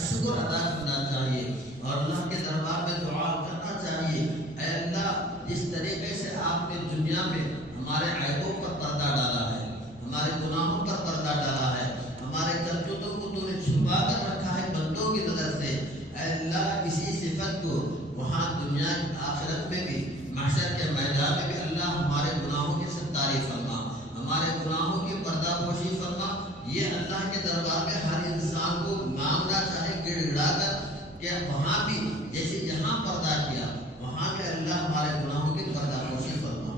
شکر ادا کرنا چاہیے اور اللہ کے دربار میں دعا کرنا چاہیے، اے اللہ جس طریقے سے آپ نے دنیا میں ہمارے عیبوں پر پردہ ڈالا ہے، ہمارے گناہوں پر پردہ ڈالا ہے، ہمارے کرتوتوں کو تو نے چھپا کر رکھا ہے بندوں کی نظر سے، اے اللہ اسی صفت کو وہاں دنیا آخرت میں بھی محشر کے میدان میں بھی اللہ ہمارے گناہوں کی ستاری فرما، ہمارے گناہوں کی پردہ پوشی فرما۔ یہ اللہ کے دربار میں ہر انسان کو مانگنا چاہے گڑ گڑا کر کہ وہاں بھی جیسے جہاں پردہ کیا وہاں بھی اللہ ہمارے گناہوں کی پردہ پوشی فرما۔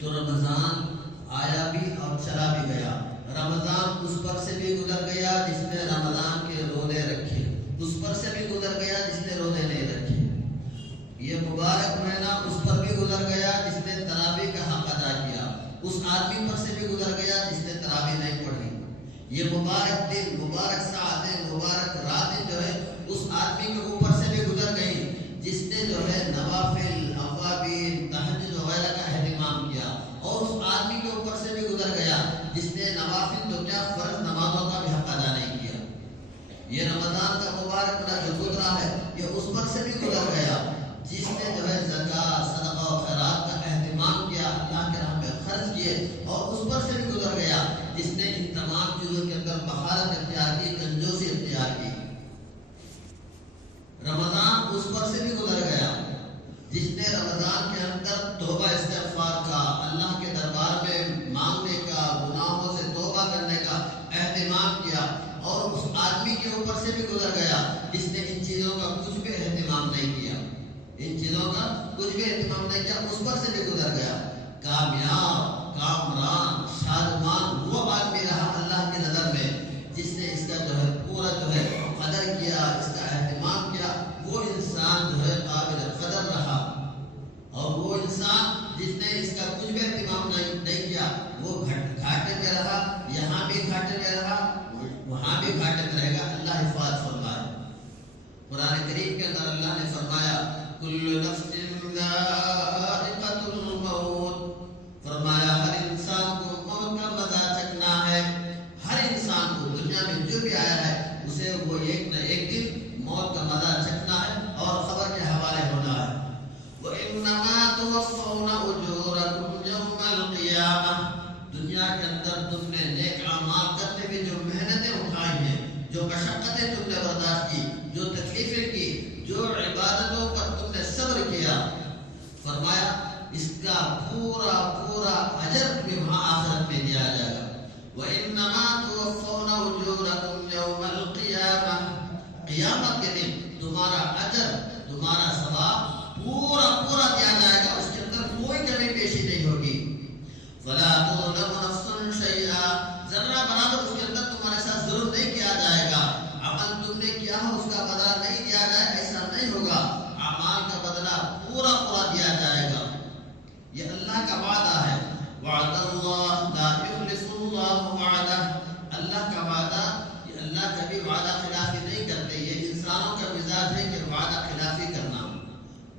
تو رمضان آیا بھی اور چلا بھی گیا، رمضان اس پر سے بھی گزر گیا جس نے رمضان کے روزے رکھے، اس پر سے بھی گزر گیا جس نے روزے نہیں رکھے۔ یہ مبارک مہینہ اس پر بھی گزر گیا جس نے تراویح کا حق ادا کیا، اس آدمی پر سے بھی گزر گیا جس نے تراویح نہیں پڑھی۔ یہ مبارک دن، مبارک ساعتیں، مبارک راتیں جو ہے اس آدمی کے اوپر سے بھی گزر گئی جس نے جو ہے نوافل، اوابین، تہجد وغیرہ کا اہتمام کیا، اور اس آدمی کے اوپر سے بھی گزر گیا جس نے نوافل تو کیا فرض نمازوں کا بھی حق ادا نہیں کیا۔ یہ رمضان کا مبارک مہینہ جو گزرا ہے یہ اس پر سے بھی گزر گیا جس نے جو ہے زکوٰۃ، صدقہ و خیرات کا اہتمام کیا، اللہ کے راہ میں خرچ کیے، اور اس پر سے بھی گزر گیا جس نے ان تمام چیزوں کے اندر بخارت اختیار کی، کنجوسی اختیار کی۔ رمضان اس پر سے بھی گزر گیا جس نے رمضان کے اندر توبہ استغفار کا، اللہ کے دربار میں مانگنے کا، گناہوں سے توبہ کرنے کا اہتمام کیا، اور اس آدمی کے اوپر سے بھی گزر گیا جس نے ان چیزوں کا کچھ بھی اہتمام نہیں کیا، ان چیزوں کا کچھ بھی اہتمام نہیں کیا، اس پر سے بھی گزر گیا۔ کامیاب، کامران، شادمان وہ آدمی رہا اللہ کی نظر میں جس نے اس کا جو ہے پورا جو ہے قدر کیا، اس کا اہتمام کیا، وہ انسان جو ہے قابل قدر رہا۔ اور وہ انسان جس نے اس کا کچھ بھی اہتمام نہیں کیا وہ گھاٹے میں رہا، یہاں بھی گھاٹے میں رہا، وہاں بھی گھاٹے میں رہے گا۔ اللہ حفاظت فرمائے۔ قرآن کریم کے اندر اللہ نے فرمایا کل نفس ذائقۃ الموت، فرمایا ہر انسان کو موت کا مزہ چکھنا ہے۔ ہر انسان کو دنیا میں جو بھی آیا ہے اسے وہ ایک نہ ایک دن موت کا مزہ چکھنا ہے اور خبر کے حوالے ہونا ہے۔ وَإِنَّمَا تُوَفَّوْنَ أُجُورَكُمْ يَوْمَ الْقِيَامَةِ، دنیا کے اندر تم نے نیک اعمال کرنے میں جو محنتیں اٹھائی ہیں، جو مشقتیں تم نے برداشت کی، جو تکلیفیں کی، جو عبادتوں پر تم نے صبر کیا، فرمایا اس کا پورا پورا اجر تمہیں وہاں آخرت میں دیا جائے گا۔ وَإِنَّمَا تُوَفَّوْنَ أُجُورَكُمْ يَوْمَ الْقِيَامَةِ، قیامت کے دن تمہارا اجر، تمہارا ثواب پورا پورا دیا جائے گا، اس کے اندر کوئی کمی پیشی نہیں ہوگی۔ فَلَا تُظْلَمُ نَفْسٌ شَيْئًا، ذرہ برابر اس کے اندر تمہارے ساتھ ظلم نہیں کیا جائے گا۔ عمل تم نے کیا ہو اس کا بدلہ نہیں دیا جائے، ایسا نہیں ہوگا، اعمال کا بدلہ پورا پورا دیا جائے گا۔ یہ اللہ کا وعدہ ہے۔ وعد اللہ لا یخلف اللہ وعدہ، اللہ کا وعدہ، یہ اللہ کبھی وعدہ خلافی نہیں کرتے۔ یہ انسانوں کا مزاج ہے کہ وعدہ خلافی کرنا،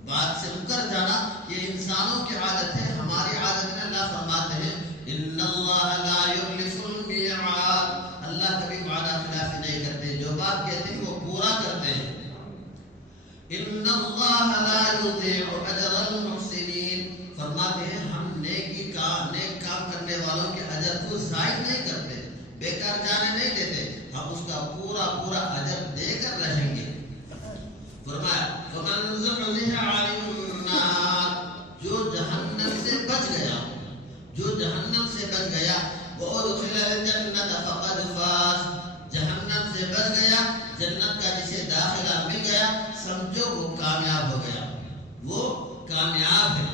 بات سے مکر جانا، یہ انسانوں کی عادت ہے، ہماری عادت میں اللہ فرماتے ہیں ان اللہ لا یخلف المیعاد، اللہ کبھی وعدہ خلافی نہیں کرتے، جو بات کہتے ہیں وہ پورا کرتے ہیں۔ ان اللہ لا یضیع اجر المحسنین، فرماتے ہیں ہم نیک کام کرنے والوں کے اجر کو ضائع نہیں کرتے، بیکار جانے نہیں دیتے، ہم اس کا پورا پورا اجر دے کر رہیں گے۔ فرمایا فمن زحزح عن النار، جو جہنم سے بچ گیا، جو جہنم سے بچ گیا، وادخل الجنۃ فقد فاز، جہنم سے بچ گیا، جنت کا جسے داخلہ مل گیا، سمجھو وہ کامیاب ہو گیا، وہ کامیاب ہے۔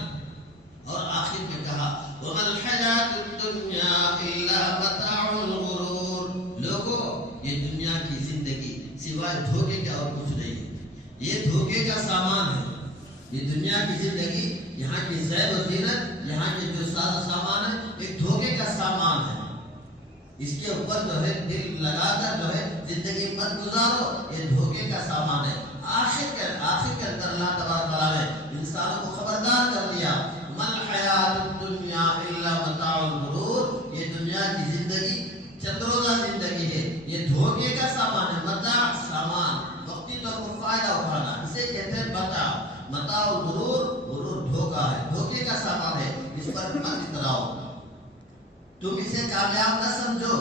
اور آخر میں کہا وَمَا الْحَيَاةُ الدُّنْيَا إِلَّا مَتَاعُ الْغُرُورِ، لوگوں یہ دنیا کی زندگی سوائے دھوکے کا اور کچھ نہیں ہے، یہ دھوکے کا سامان ہے۔ یہ دنیا کی زندگی، یہاں کی زیب و زینت، یہاں کے جو ساز و سامان ہے، ایک دھوکے کا سامان ہے۔ اس کے اوپر جو ہے دل لگا کر جو ہے زندگی مت گزارو، یہ دھوکے کا سامان ہے۔ آخر کے اندر اللہ تبارک تعالیٰ نے انسانوں کو خبردار کر دیا مَا الْحَيَاةُ الدُّنْيَا إِلَّا مَتَاعُ الْغُرُورِ، یہ دنیا کی زندگی چند روزہ زندگی ہے، یہ دھوکے کا سامان ہے، کامیاب نہ سمجھو،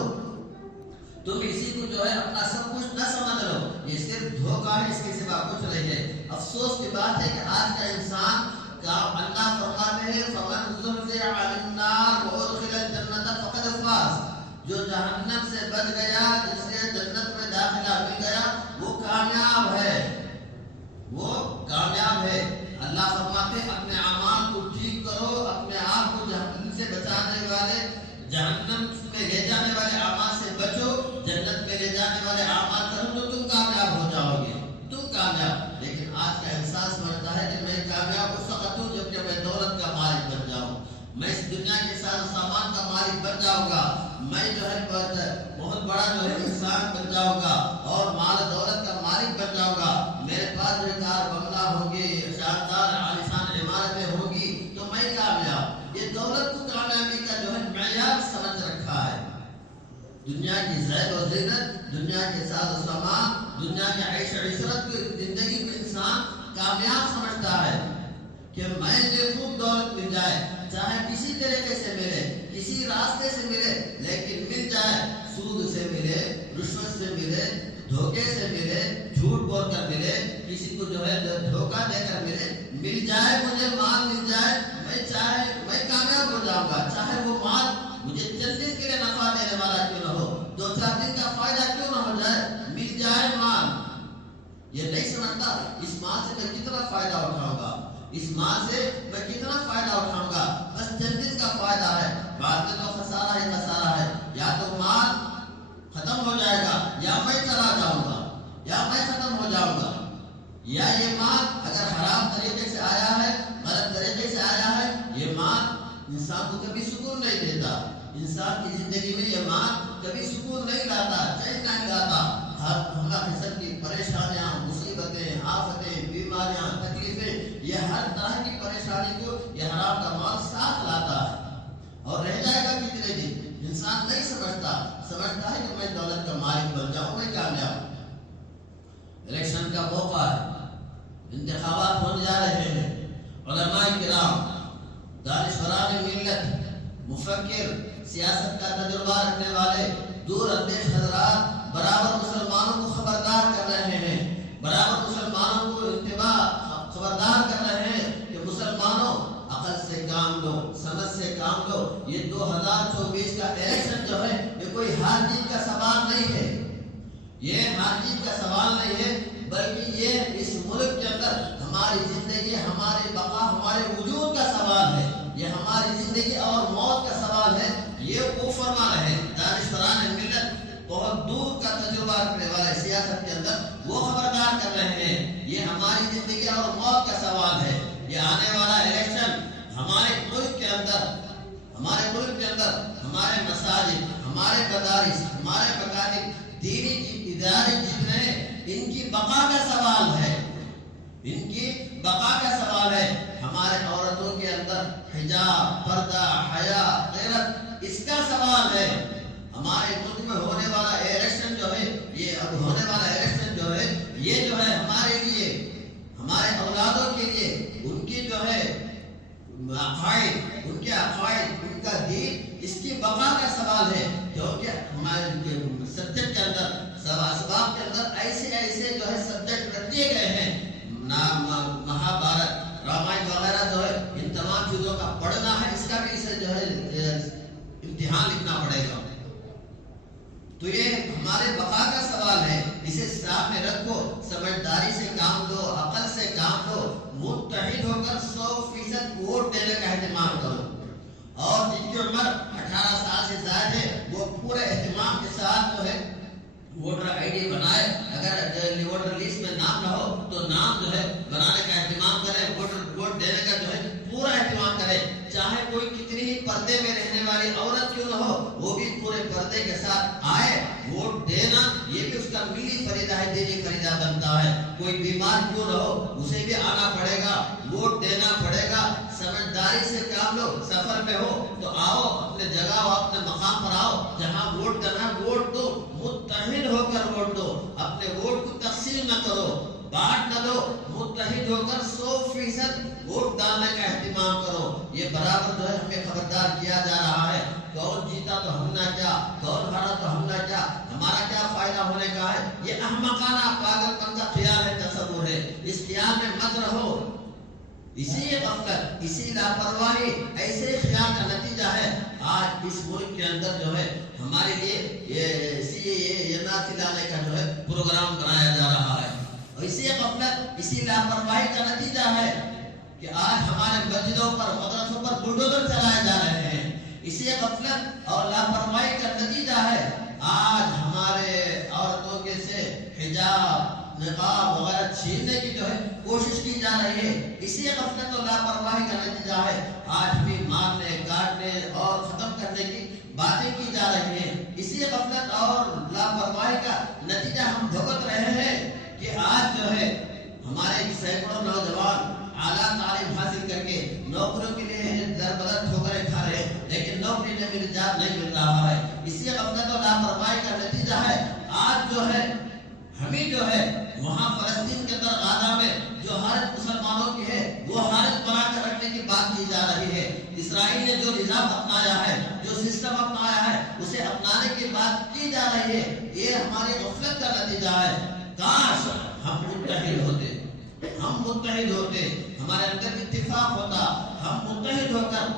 تم اسی کو جو ہے اپنا سب کچھ نہ سمجھ لو، یہ صرف دھوکہ ہے، اس کے سوا کچھ نہیں ہے۔ افسوس کی بات ہے کہ آج کا انسان کا اللہ فرماتے ہیں فمن زحزح عن النار وادخل الجنة فقد فاز، جو جہنم سے بچ گیا، جسے جنت میں داخلہ مل گیا، وہ کامیاب ہے، وہ کامیاب ہے۔ اللہ فرماتے ہیں اپنے اعمال کو ٹھیک کرو، اپنے آپ کو جہنم سے بچانے والے، جہنم میں لے جانے والے اعمال سے بچو، جنت میں لے جانے والے اعمال کرو تو تم کامیاب ہو جاؤ گے، تم کامیاب۔ لیکن آج کا انسان سمجھتا ہے کہ میں کامیاب اس وقت ہوں جب کہ میں دولت کا مالک بن جاؤں، میں اس دنیا کے سارے سامان کا مالک بن جاؤں گا، میں جو ہے بہت بڑا جو ہے انسان بن جاؤں گا اور مال دولت کا مالک بن جاؤں گا، میرے پاس جو کار بنگلہ ہوگی، شاندار عالیشان عمارتیں ہوگی تو میں کامیاب۔ یہ دولت کو کامیابی کا جو ہے معیار سمجھ رکھا ہے۔ دنیا کی زیب و زینت، دنیا کے ساز و سامان، دنیا کے عیش و عشرت کی زندگی کو انسان کامیاب سمجھتا ہے کہ مجھے خوب دولت مل جائے، چاہے کسی طریقے سے ملے، کسی راستے سے ملے، لیکن مل جائے، سود سے ملے، رشوت سے ملے، دھوکے سے ملے، جھوٹ بول کر ملے، کسی کو جو ہے دھوکہ دے کر مل جائے، مجھے مال مل جائے، میں کامیاب ہو جاؤں گا، چاہے وہ مال مجھے چند دن کے لیے نفع دینے والا کیوں نہ ہو، 2-4 دن کا فائدہ کیوں نہ ہو جائے، مل جائے مال۔ یہ نہیں سمجھتا اس مال سے میں کتنا فائدہ اٹھاؤں گا، اس مال سے میں کتنا فائدہ اٹھاؤں گا، بس چند دن کا فائدہ ہے، بعد میں تو خسارہ ہی خسارہ ہے، یا تو مال ختم ہو جائے گا، یا میں چلا جاؤں گا، یا میں ختم ہو جاؤں گا، یا یہ مال اگر حرام طریقے سے آیا ہے، غلط طریقے سے آیا ہے، یہ مال انسان کو کبھی سکون نہیں دیتا، انسان کی زندگی میں یہ مال کبھی سکون نہیں لاتا، چین نہیں لاتا، ہر قسم کی پریشانیاں، مصیبتیں، آفتیں، بیماریاں، تکلیفیں، یہ ہر طرح کی پریشانی کو یہ حرام کا مال ساتھ لاتا ہے، اور رہ جائے گا کتنے دن، انسان نہیں سمجھتا ہے کہ میں دولت کا مالک بن جاؤں، میں کامیاب۔ الیکشن کا موقع ہے، انتخابات ہونے جا رہے ہیں، علماء کرام، دانشوران ملت، مفکر، سیاست کا تجربہ رکھنے والے، دور اندیش حضرات برابر مسلمانوں کو خبردار کر رہے ہیں، برابر مسلمانوں کو خبردار کر رہے ہیں کہ مسلمانوں عقل سے کام لو، سمجھ سے کام لو، یہ 2024 کا الیکشن جو ہے یہ کوئی ہار جیت کا سوال نہیں ہے، یہ ہار جیت کا سوال نہیں ہے، بلکہ یہ اس ملک کے اندر ہماری زندگی، ہماری بقا، ہمارے وجود کا سوال ہے، یہ ہماری زندگی اور موت کا سوال ہے۔ یہ وہ فرما رہے ہیں دانشوران ملت، بہت دور کا تجربہ رکھنے والے سیاست کے اندر، وہ خبردار کر رہے ہیں یہ ہماری زندگی اور موت کا سوال ہے۔ یہ آنے والا الیکشن ہمارے ملک کے اندر، ہمارے مساجد، ہمارے مدارس، ہمارے مکاتب، دینی ادارے جتنے ہیں، ان کی بقا کا سوال ہے، ان کی بقا کا سوال ہے۔ ہمارے عورتوں کے اندر حجاب، پردہ، حیا، غیرت، اس کا سوال ہے۔ ہمارے ملک میں ہونے والا الیکشن جو ہے، یہ اب ہونے والا الیکشن جو ہے، یہ جو ہے ہمارے لیے، ہمارے اولادوں کے لیے، ان کی جو ہے عقائد، ان کے عقائد، ان کا دین، اس کی بقا کا سوال ہے، کیونکہ ہمارے سبجیکٹ کے اندر، اسباب کے اندر ایسے جو ہے سبجیکٹ رکھ دیے گئے ہیں، مہابھارت، رامائن وغیرہ جو ہے، ان تمام چیزوں کا پڑھنا ہے، اس کا بھی اسے جو ہے امتحان لکھنا پڑے گا، تو یہ ہمارے بقا کا سوال ہے، اسے سامنے رکھو، سمجھداری سے کام دو، عقل سے کام دو، متحد ہو کر 100% ووٹ دینے کا اہتمام کرو، اور جن کی عمر 18 سال سے زائد ہے وہ پورے اہتمام کے ساتھ جو ہے ووٹر آئی ڈی بنائے، اگر ووٹر لسٹ میں نام نہ ہو تو نام جو ہے بنانے کا اہتمام کرے، ووٹ دینے کا جو ہے پورا اہتمام کرے، چاہے کوئی کتنی ہی پردے میں رہنے والی عورت کیوں نہ ہو، وہ بھی پورے پردے کے ساتھ آئے، ووٹ دینا یہ بھی اس کا ملی فریضہ ہے، دینی فریضہ بنتا ہے، کوئی بیمار کیوں نہ ہو اسے بھی آنا پڑے گا، ووٹ دینا پڑے گا، سمجھداری سے کام لو، سفر میں ہو تو آؤ، اپنے جگہ ہو، اپنے مقام پر آؤ، جہاں ووٹ کرنا ووٹ دو، متحد ہو کر ووٹ دو، اپنے ووٹ کو تقسیم نہ کرو، بانٹ نہ دو، متحد ہو کر 100% ووٹ ڈالنے کا اہتمام کرو۔ یہ برابر جو ہے ہمیں خبردار کیا جا رہا ہے۔ کون جیتا تو ہم نہ کیا، کون ہارا تو ہم نہ کیا، ہمارا کیا فائدہ ہونے کا ہے، یہ احمقانہ پاگل پن کا خیال ہے، تصور ہے، اس خیال میں مت رہو۔ اسی غفلت، اسی لاپرواہی، ایسے خیال کا نتیجہ ہے آج اس ملک کے اندر جو ہے ہمارے لیے یہ نعت لانے کا جو ہے پروگرام بنایا جا رہا ہے، اور اسی غفلت، اسی لاپرواہی کا نتیجہ ہے کہ آج ہمارے مسجدوں پر، مدرسوں پر بلڈوزر چلائے جا رہے ہیں۔ اسی غفلت اور لاپرواہی کا نتیجہ ہے آج ہمارے عورتوں کے سے حجاب، نقاب وغیرہ چھیننے کی جو ہے کوشش کی جا رہی ہے۔ اسی غفلت اور لاپرواہی کا نتیجہ ہے آج بھی مارنے، کاٹنے اور ختم کرنے کی باتیں کی جا رہی ہیں۔ اسی غفلت اور لاپرواہی کا نتیجہ ہم بھگت رہے ہیں کہ آج جو ہے ہمارے سینکڑوں نوجوان اعلیٰ تعلیم حاصل کر کے نوکریوں کے لیے دربدر ٹھوکریں کھا رہے ہیں، لیکن نوکری نہیں مل رہا ہے۔ اسی غفلت اور لاپرواہی کا نتیجہ ہے آج جو ہے ہمیں جو ہے وہاں فلسطین کے اندر غزہ میں جو حالت مسلمانوں کی ہے وہ حالت بنا کر رکھنے کی بات کی جا رہی ہے۔ اسرائیل نے جو نظام اپنایا ہے، جو سسٹم اپنایا ہے، اسے اپنانے کی بات کی جا رہی ہے۔ یہ ہماری غفلت کا نتیجہ ہے۔ کاش ہم متحد ہوتے، ہمارے اندر اتفاق ہوتا، ہم متحد ہو کر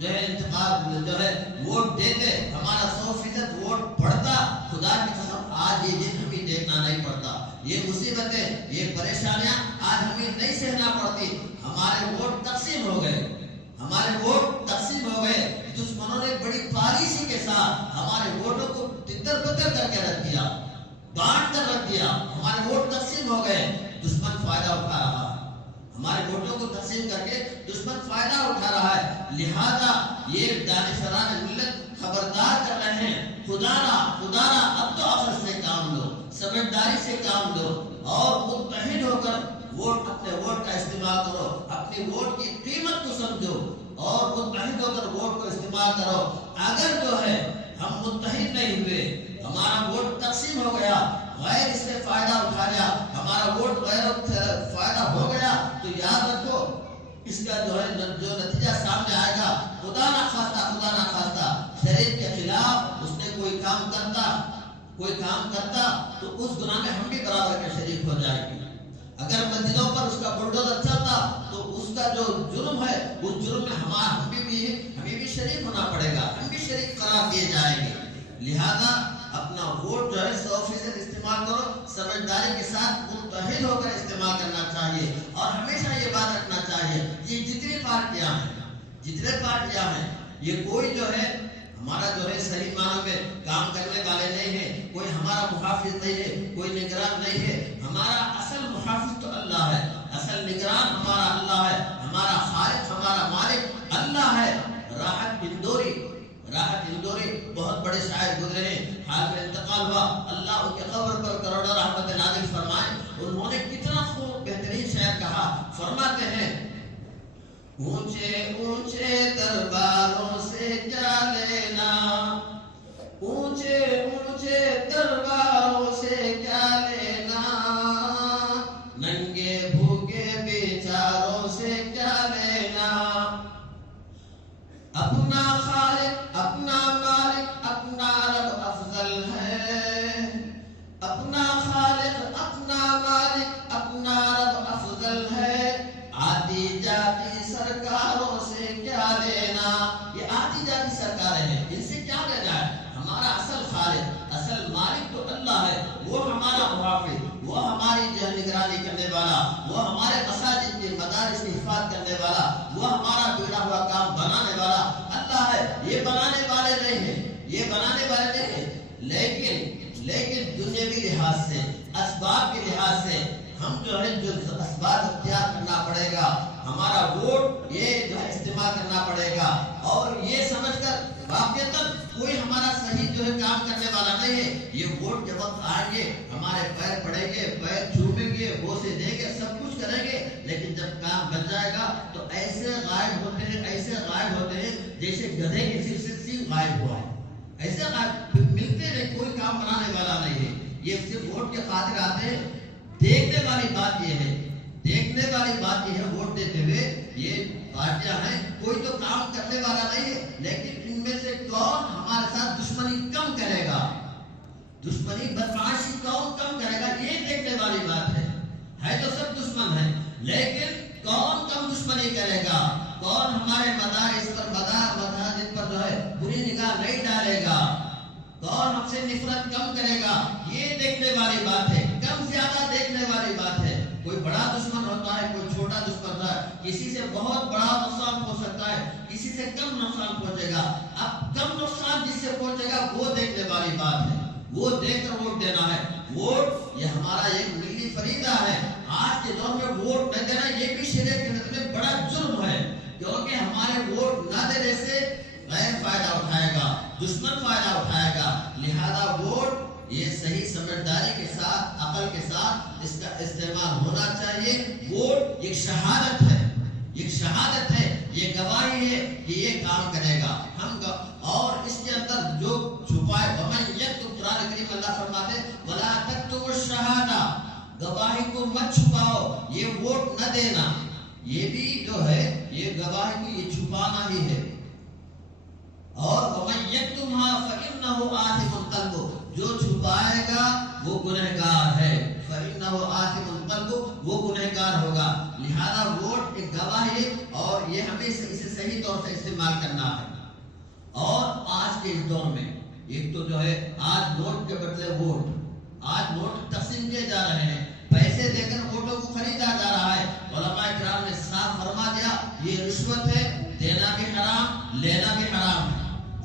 جو ہے انتخاب جو ہے ووٹ دیتے، ہمارا 100% ووٹ پڑتا۔ خدا کی قسم آج یہ دن ہمیں دیکھنا نہیں پڑتا، یہ مصیبتیں، یہ پریشانیاں آج ہمیں نہیں سہنا پڑتی۔ ہمارے ووٹ تقسیم ہو گئے، ہمارے ووٹ تقسیم ہو گئے۔ دشمنوں نے بڑی پالیسی کے ساتھ ہمارے ووٹوں کو تتر بتر کر کے رکھ دیا، بانٹ کر رکھ دیا، ہمارے ووٹ تقسیم ہو گئے۔ دشمن فائدہ اٹھا رہا ہے، ہمارے ووٹوں کو تقسیم کر کے دشمن فائدہ اٹھا رہا ہے۔ لہذا یہ دانشوران ملت خبردار کر رہے ہیں، خدا را اب تو عقل سے کام لو، سمجھداری سے کام لو، اور متحد ہو کر اپنے ووٹ کا استعمال کرو، اپنی ووٹ کی قیمت کو سمجھو اور متحد ہو کر ووٹ کو استعمال کرو۔ اگر جو ہے ہم متحد نہیں ہوئے، ہمارا ووٹ تقسیم ہو گیا، غیر اس سے فائدہ اٹھا لیا، ہمارا ووٹ غیر فائدہ ہو گیا، تو یاد رکھو اس کا جو ہے جو نتیجہ سامنے آئے گا، خدا نہ خواستہ شریعت کے خلاف اس نے کوئی کام کرتا تو اس گناہ میں ہم بھی برابر کے شریک ہو جائیں گے۔ اگر مسجدوں پر اس کا بلڈوزر چلتا تو اس کا جو جرم ہے اس جرم میں ہمیں بھی شریک ہونا پڑے گا، ہم بھی شریک قرار دیے جائیں گے۔ لہذا اپنا ووٹ جو ہے 100% استعمال کرو، سمجھداری کے ساتھ متحد ہو کر استعمال کرنا چاہیے، اور ہمیشہ یہ بات رکھنا چاہیے یہ جتنے پارٹیاں ہیں یہ کوئی جو ہے ہمارا جو ہے صحیح معنوں میں کام کرنے والے نہیں ہیں، کوئی ہمارا محافظ نہیں ہے، کوئی نگران نہیں ہے۔ ہمارا اصل محافظ تو اللہ ہے، اصل نگران ہمارا اللہ ہے، ہمارا خالق، ہمارا مالک اللہ ہے۔ راحت اندوری بہت بڑے شاعر گزرے ہیں، حال میں انتقال ہوا، اللہ ان کے قبر پر کروڑوں رحمت نازل فرمائے۔ انہوں نے کتنا خوب بہترین شعر کہا، فرماتے ہیں اونچے اونچے درباروں سے کیا لینا، اونچے اونچے درباروں سے کیا لینا، ننگے بھوکے بیچاروں سے کیا لینا، اپنا خالق، اپنا مالک، اپنا رب افضل ہے، اپنا خالق، اپنا مالک، اپنا رب افضل ہے، آتی جاتی سرکاروں سے کیا لینا۔ یہ آتی جاتی سرکاریں ہیں، ان سے کیا لینا ہے؟ ہمارا اصل خالق، اصل مالک تو اللہ ہے، وہ ہمارا محافظ، وہ ہماری نگرانی کرنے والا، وہ ہمارے مساجد کے مدارس کی حفاظت کرنے والا، وہ ہمارا بگڑا ہوا کام بنانے والا اللہ ہے۔ یہ بنانے والے نہیں ہیں، لیکن دنیاوی لحاظ سے، اسباب کے لحاظ سے ہم جو ہے جو اسباب اختیار کرنا پڑے گا، ہمارا ووٹ یہ جو ہے استعمال کرنا پڑے گا، اور یہ سمجھ کر واقعتاً کوئی ہمارا صحیح جو ہے کام کرنے والا نہیں ہے۔ یہ ووٹ کے وقت آئیں گے، ہمارے پیر پڑیں گے، پیر چھومیں گے، بوسے دیں گے، سب کچھ کریں گے، لیکن جب کام بن جائے گا تو ایسے غائب ہوتے ہیں جیسے گدھے کے سر سے سینگ غائب ہوا ہے، ایسے غائب ملتے نہیں، کوئی کام بنانے والا نہیں ہے۔ یہ صرف ووٹ کے خاطر آتے ہیں۔ دیکھنے والی بات یہ ہے ووٹ دیتے ہوئے یہ پارٹیاں ہیں، کوئی تو کام کرنے والا نہیں ہے، لیکن ان ان میں سے کون ہمارے ساتھ دشمنی کم کرے گا, دشمنی بدمعاشی کون کم کرے گا, یہ دیکھنے والی بات ہے تو سب دشمن ہیں, لیکن کون کم دشمنی کرے گا, کون ہمارے مدارس پر مساجد پر جو ہے بری نگاہ نہیں ڈالے گا, کون ہم سے نفرت کم کرے گا, یہ دیکھنے والی بات ہے, کم زیادہ دیکھنے والی بات ہے. کوئی بڑا دشمن ہوتا ہے, کوئی چھوٹا دشمن ہوتا ہے, کسی سے بہت بڑا نقصان ہو سکتا ہے, کسی سے کم نقصان پہنچے گا. اب کم نقصان جس سے پہنچے گا وہ دیکھنے والی بات ہے, وہ دیکھ کر ووٹ دینا ہے. ووٹ یہ ہمارا ایک ملی فریضہ ہے. آج کے دور میں ووٹ نہ دینا یہ بھی شریعت کے نظر میں بڑا جرم ہے, کیونکہ ہمارے ووٹ نہ دینے سے غیر فائدہ اٹھائے گا, دشمن فائدہ اٹھائے گا. لہذا ووٹ یہ صحیح سمجھداری کے ساتھ, عقل کے ساتھ اس کا استعمال ہونا چاہیے. ووٹ ایک شہادت ہے, ایک شہادت ہے, یہ گواہی ہے کہ یہ کام کرے گا. اور اس کے اندر جو چھپائے, ومن یکتم, قرآن کریم اللہ فرماتے ولا تکتموا الشہادہ, گواہی کو مت چھپاؤ, یہ ووٹ نہ دینا یہ بھی جو ہے یہ گواہی کو یہ چھپانا ہی ہے. اور ومن یکتمھا فإنہ آثم قلبہ, جو چھپائے گا وہ گنہگار ہے, فإنہ آثم قلبہ, وہ گنہگار ہوگا. لہذا ووٹ ایک گواہی ہے اور یہ ہمیں اسے صحیح طور سے استعمال کرنا ہے. اور آج کے اس دور میں ایک تو جو ہے آج نوٹ کے بدلے ووٹ, آج نوٹ تقسیم کیے جا رہے ہیں, پیسے دے کر ووٹوں کو خریدا جا رہا ہے. علماء کرام نے صاف فرما دیا یہ رشوت ہے, دینا بھی حرام, لینا بھی حرام ہے.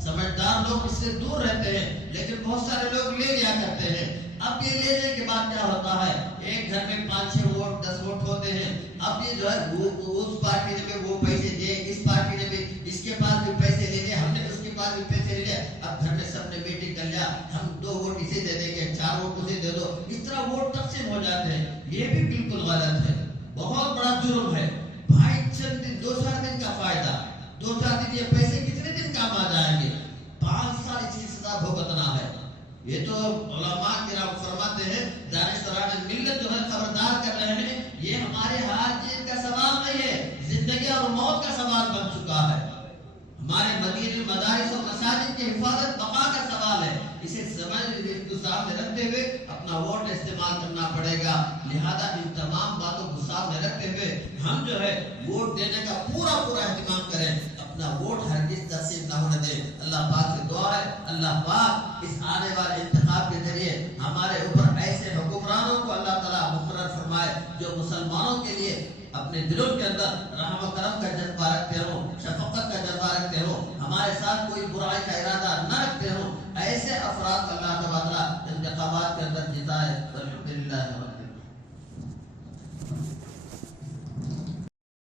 سمجھدار لوگ اس سے دور رہتے ہیں, لیکن بہت سارے لوگ لے لیا کرتے ہیں. اب یہ لینے کے بعد کیا ہوتا ہے, ایک گھر میں 5-6 ووٹ 10 ووٹ ہوتے ہیں. اب یہ جو ہے اس پارٹی نے بھی وہ پیسے دیے, اس پارٹی نے بھی اس کے پاس بھی پیسے لے لیے, ہم نے اس کے پاس بھی پیسے لے لیا. اب گھر میں سب نے میٹنگ کر لیا, ہم 2 ووٹ اسے دے دیں گے, 4 ووٹ اسے دے دو, اس طرح ووٹ تقسیم ہو جاتے ہیں. یہ بھی بالکل غلط ہے, بہت بڑا جرم ہے. بھائی چند دن 2-4 دن کا فائدہ, 2-4 دن, یہ پیسے کتنے دن کام آ جائیں گے, 5 سال اس کی سزا بھگتنا ہے. یہ تو علماء کرام فرماتے ہیں, دانشوران ملت جو ہے خبردار کر رہے ہیں, یہ ہمارے حال جیت کا سوال نہیں ہے, زندگی اور موت کا سوال بن چکا ہے. ہمارے مدینہ مدارس اور مساجد کی حفاظت بقا کا سوال ہے. اسے سامنے رکھتے ہوئے اپنا ووٹ استعمال کرنا پڑے گا. لہذا ان تمام باتوں کو سامنے رکھتے ہوئے ہم جو ہے ووٹ دینے کا پورا اہتمام کریں, اپنا ووٹ ہرگز تقسیم نہ ہونے دیں. اللہ پاک سے دعا ہے اللہ پاک اس آنے والے انتخاب کے ذریعے ہمارے اوپر ایسے حکمرانوں کو اللہ تعالیٰ مقرر فرمائے جو مسلمانوں کے لیے اپنے دلوں کے اندر رحم و کرم کا جذبہ رکھتے ہوں, شفقت کا جذبہ رکھتے ہوں, ہمارے ساتھ کوئی برائی کا ارادہ نہ رکھتے ہوں. ایسے افراد اللہ تعالیٰ انتخابات کے اندر جتائے